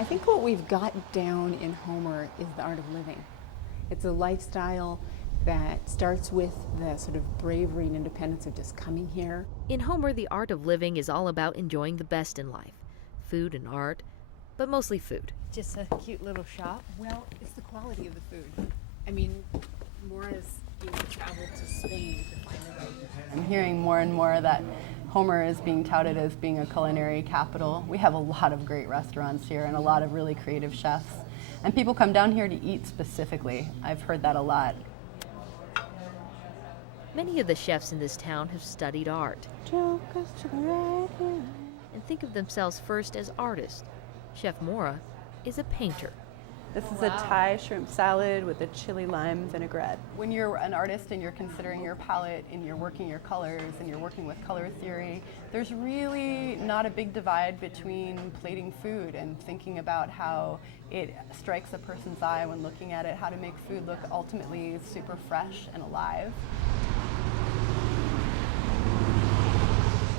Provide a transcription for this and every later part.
I think what we've got down in Homer is the art of living. It's a lifestyle that starts with the sort of bravery and independence of just coming here. In Homer, the art of living is all about enjoying the best in life. Food and art, but mostly food. Just a cute little shop. Well, it's the quality of the food. I mean, Maura's traveled to Spain to find the right. I'm hearing more and more that Homer is being touted as being a culinary capital. We have a lot of great restaurants here and a lot of really creative chefs. And people come down here to eat specifically. I've heard that a lot. Many of the chefs in this town have studied art and think of themselves first as artists. Chef Maura is a painter. This is a Thai shrimp salad with a chili lime vinaigrette. When you're an artist and you're considering your palette and you're working your colors and you're working with color theory, there's really not a big divide between plating food and thinking about how it strikes a person's eye when looking at it, how to make food look ultimately super fresh and alive.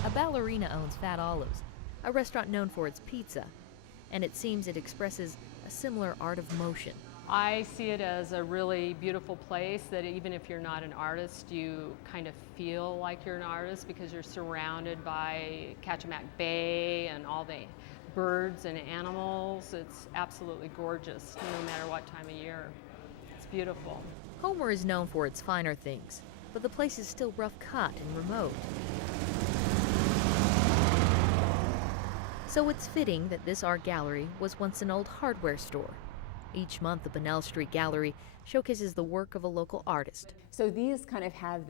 A ballerina owns Fat Olives, a restaurant known for its pizza, and it seems it expresses a similar art of motion. I see it as a really beautiful place that even if you're not an artist, you kind of feel like you're an artist because you're surrounded by Kachemak Bay and all the birds and animals. It's absolutely gorgeous, no matter what time of year. It's beautiful. Homer is known for its finer things, but the place is still rough cut and remote. So it's fitting that this art gallery was once an old hardware store. Each month, the Bunnell Street Gallery showcases the work of a local artist. So these kind of have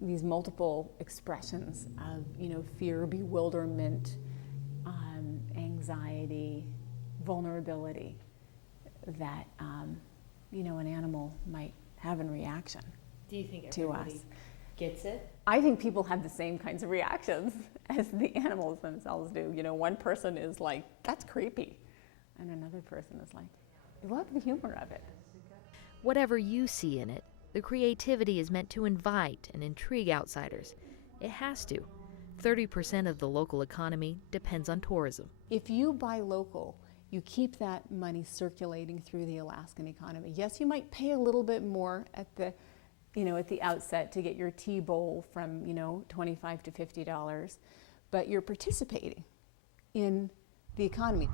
these multiple expressions of, fear, bewilderment, anxiety, vulnerability that, an animal might have in reaction. Do you think to everybody us gets it? I think people have the same kinds of reactions as the animals themselves do. One person is like, that's creepy. And another person is like, I love the humor of it. Whatever you see in it, the creativity is meant to invite and intrigue outsiders. It has to. 30% of the local economy depends on tourism. If you buy local, you keep that money circulating through the Alaskan economy. Yes, you might pay a little bit more at the outset to get your tea bowl from, $25 to $50, but you're participating in the economy.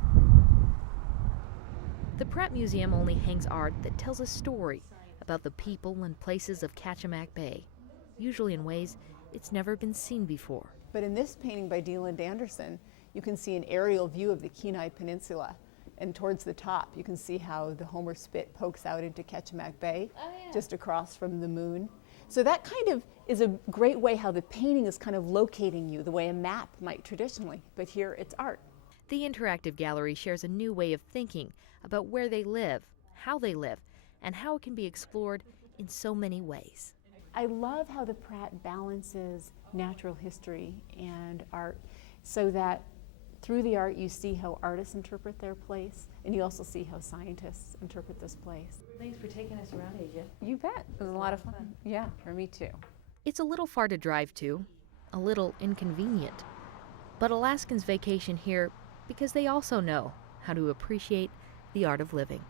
The Pratt Museum only hangs art that tells a story about the people and places of Kachemak Bay, usually in ways it's never been seen before. But in this painting by Deland Anderson, you can see an aerial view of the Kenai Peninsula. And towards the top, you can see how the Homer Spit pokes out into Kachemak Bay, just across from the moon. So that kind of is a great way how the painting is kind of locating you, the way a map might traditionally, but here it's art. The interactive gallery shares a new way of thinking about where they live, how they live, and how it can be explored in so many ways. I love how the Pratt balances natural history and art so that through the art, you see how artists interpret their place, and you also see how scientists interpret this place. Thanks for taking us around, Asia. You bet. It was a lot of fun. Yeah, for me too. It's a little far to drive to, a little inconvenient, but Alaskans vacation here because they also know how to appreciate the art of living.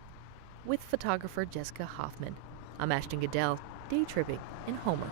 With photographer Jessica Hoffman, I'm Ashton Goodell, day tripping in Homer.